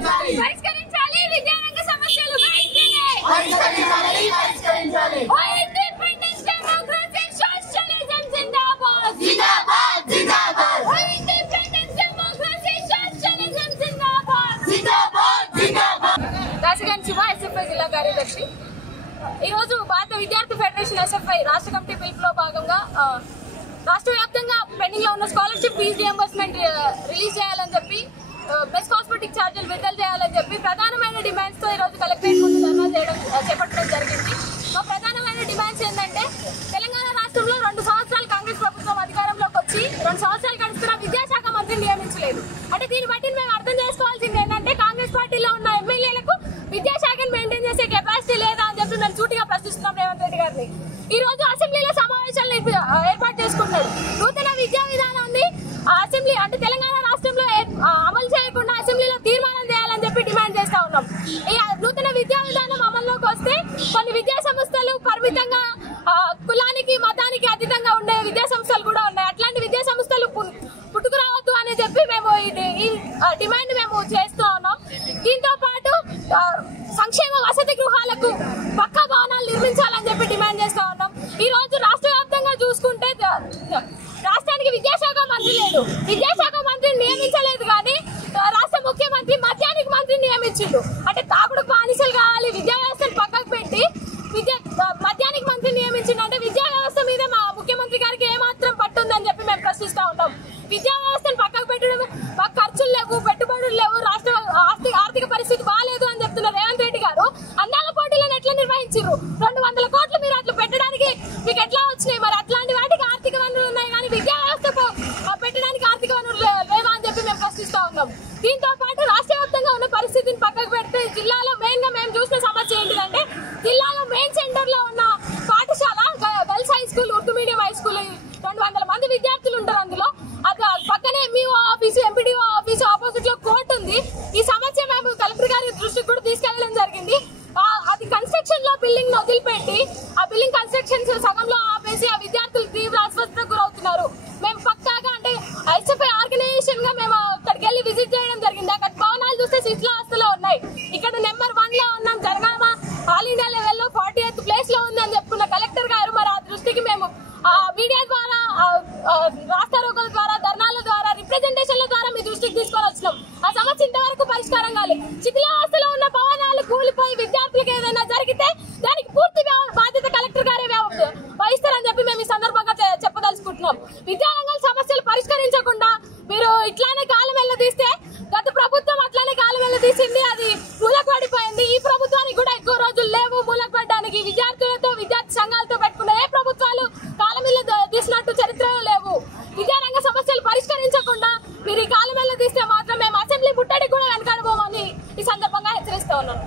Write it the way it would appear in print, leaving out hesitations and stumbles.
పరిష్కరించాలి విద్యారంగ సమస్యలు ఇండిపెండెన్స్ డెమోక్రసీ సోషలిజం జిందాబాద్ జిందాబాద్ జిందాబాద్ ఇండిపెండెన్స్ డెమోక్రసీ సోషలిజం జిందాబాద్ జిందాబాద్ జిందాబాద్ దాసగన్ శివ ఎస్ఎఫ్ఐ జిల్లా కార్యదర్శి ఈ రోజు భారత విద్యార్థి ఫెడరేషన్ ఎస్ఎఫ్ఐ రాష్ట్ర కమిటీ పిలుపులో భాగంగా రాష్ట్ర వ్యాప్తంగా పెండింగ్ లో ఉన్న స్కాలర్షిప్ ఫీజు రియంబర్స్మెంట్ రిలీజ్ చేయాలని చెప్పి బెస్ట్ కాస్మెటిక్ ఛార్జీలు విడుదల చేయాలని చెప్పి ప్రధానమైన డిమాండ్స్ తో ఈ రోజు కలెక్టరేట్ ముందు ధర్నా చేపట్టడం జరిగింది. మా ప్రధానమైన డిమాండ్స్ ఏంటంటే తెలంగాణ రాష్ట్రంలో 2 సంవత్సరాలు కాంగ్రెస్ ప్రభుత్వం అధికారంలోకి వచ్చి 2 సంవత్సరాలు గడుస్తున్న విద్యాశాఖ మంత్రిని నియమించలేదు. అంటే దీన్ని బట్టి మేము అర్థం చేసుకోవాల్సింది ఏంటంటే కాంగ్రెస్ పార్టీలో ఉన్న ఎమ్మెల్యేలకు విద్యాశాఖను మెయింటైన్ చేసే కెపాసిటీ లేదా అని చెప్పి మేము సూటిగా ప్రశ్నిస్తున్నాం రేవంత్ రెడ్డి గారిని. ఈ రోజు అసెంబ్లీలో సమావేశాలను ఏర్పాటు చేసుకున్నారు. నూతన విద్యా విధానాన్ని అసెంబ్లీ అంటే తెలంగాణ రాష్ట్రంలో అమలు చేయకుండా అసెంబ్లీలో తీర్మానం చేయాలని చెప్పి డిమాండ్ చేస్తా ఉన్నాం. ఈ నూతన విద్యా విధానం అమల్లోకి వస్తే కొన్ని విద్యా సంస్థలు పరిమితంగా కులానికి మతానికి అతీతంగా ఉండే విద్యా సంస్థలు కూడా ఉన్నాయి. అట్లాంటి విద్యా సంస్థలు పుట్టుకురావద్దు అని చెప్పి మేము ఈ డిమాండ్ మేము చేస్తూ ఉన్నాం. దీంతో పాటు సంక్షేమ వసతి గృహాలకు పక్కా భవనాలు నిర్మించాలని చెప్పి డిమాండ్ చేస్తూ ఉన్నాం. ఈ రోజు రాష్ట్ర వ్యాప్తంగా చూసుకుంటే రాష్ట్రానికి విద్యాశాఖ మంత్రి లేదు. విద్యాశాఖ మంత్రిని నియమించలేదు కానీ రాష్ట్ర ముఖ్యమంత్రి మద్యానికి మంత్రిని నియమించిండు. అంటే తాగుడు బానిసలు కావాలి విద్యా వ్యవస్థను పక్కకు పెట్టి మద్యానికి మంత్రిని నియమించిండు. అంటే విద్యా వ్యవస్థ మీద మా ముఖ్యమంత్రి గారికి ఏమాత్రం పట్టుందని చెప్పి మేము ప్రశ్నిస్తూ ఉంటాం. విద్యా వ్యవస్థను పక్కకు పెట్టడం మాకు ఖర్చులు లేవు, పెట్టుబడులు లేవు, రాష్ట్ర ఆర్థిక పరిస్థితి బాగాలేదు అని చెప్తున్నారు రేవంత్ రెడ్డి గారు. అందాల పోటీలను ఎట్లా నిర్వహించారు? 200 కోట్లు మీరు అట్లా పెట్టడానికి మీకు ఎట్లా వచ్చినాయి? మరి అట్లాంటి వాటికి ఆర్థిక వనరులు ఉన్నాయి కానీ విద్యా వ్యవస్థ పెట్టడానికి ఆర్థిక వనరులు లేవా అని చెప్పి మేము ప్రశ్నిస్తూ ఉన్నాం. దీంతో పాటు రాష్ట్ర వ్యాప్తంగా ఉన్న పరిస్థితిని పక్కకు పెడితే జిల్లాలో మెయిన్ గా మేము చూసిన సమస్య ఏంటిదంటే జిల్లాలో మెయిన్ సెంటర్ లో ఉన్న పాఠశాల girls high school, Urdu medium high school 200 మంది విద్యార్థులు ఉంటారు. అందులో పక్కనే MEO office, MPDO office opposite లో కోర్టు ఉంది. ఈ సమస్య మేము కలెక్టర్ గారి దృష్టికి కూడా తీసుకెళ్లడం జరిగింది. అది కన్స్ట్రక్షన్ లో బిల్డింగ్ వదిలిపెట్టి ఆ బిల్డింగ్ కన్స్ట్రక్షన్స్ సగంలో ఆపేసి ఆ విద్యార్థులు తీవ్ర అస్వస్థతకు గురవుతున్నారు. మేము పక్కాగా అంటే ఎస్ఎఫ్ఐ ఆర్గనైజేషన్ గా మేము అక్కడికి వెళ్ళి విజిట్ చేయడం జరిగింది. అక్కడ భవనాలు చూస్తే శిథిలావస్థలో ఉన్నాయి. ఇక్కడ నెంబర్ 1 లో ఉన్నాం, జనగామ ఆల్ ఇండియా లెవెల్లో 48th ప్లేస్ లో ఉందని చెప్పుకున్న కలెక్టర్ గారు మరి ఆ దృష్టికి మేము మీడియా ద్వారా, రాస్తారోకల ద్వారా, ధర్నాల ద్వారా, రిప్రజెంటేషన్ల ద్వారా మీ దృష్టికి తీసుకొని వచ్చినాం. ఆ సమస్య ఇంతవరకు పరిష్కారం కాలేదు. శిథిలావస్థలో ఉన్న భవనాలు కూలిపోయి విద్యార్థులకు ఏదైనా జరిగితే దానికి పూర్తి బాధ్యత కలెక్టర్ గారే వహిస్తారని చెప్పి మేము ఈ సందర్భంగా చెప్పదలుచుకుంటున్నాం. విద్యారంగాల సమస్యలు పరిష్కరించకుండా మీరు ఇట్లానే కాలం వెళ్ళదీస్తే గత ప్రభుత్వం అట్లానే కాలం వెళ్ళదీసింది, అది మూలకు పడిపోయింది. ఈ ప్రభుత్వానికి కూడా ఎక్కువ రోజులు లేవు మూలకు పడడానికి. విద్యార్థులతో విద్యార్థి సంఘాలతో పెట్టుకున్న ఏ ప్రభుత్వాలు కాలం తీసినట్టు చరిత్రలో లేవు. విద్యారంగ సమస్యలు పరిష్కరించకుండా మీరు ఈ కాలం తీస్తే మాత్రం మేము అసెంబ్లీ ముట్టడికి కూడా వెనకాడబోమని ఈ సందర్భంగా హెచ్చరిస్తూ ఉన్నాను.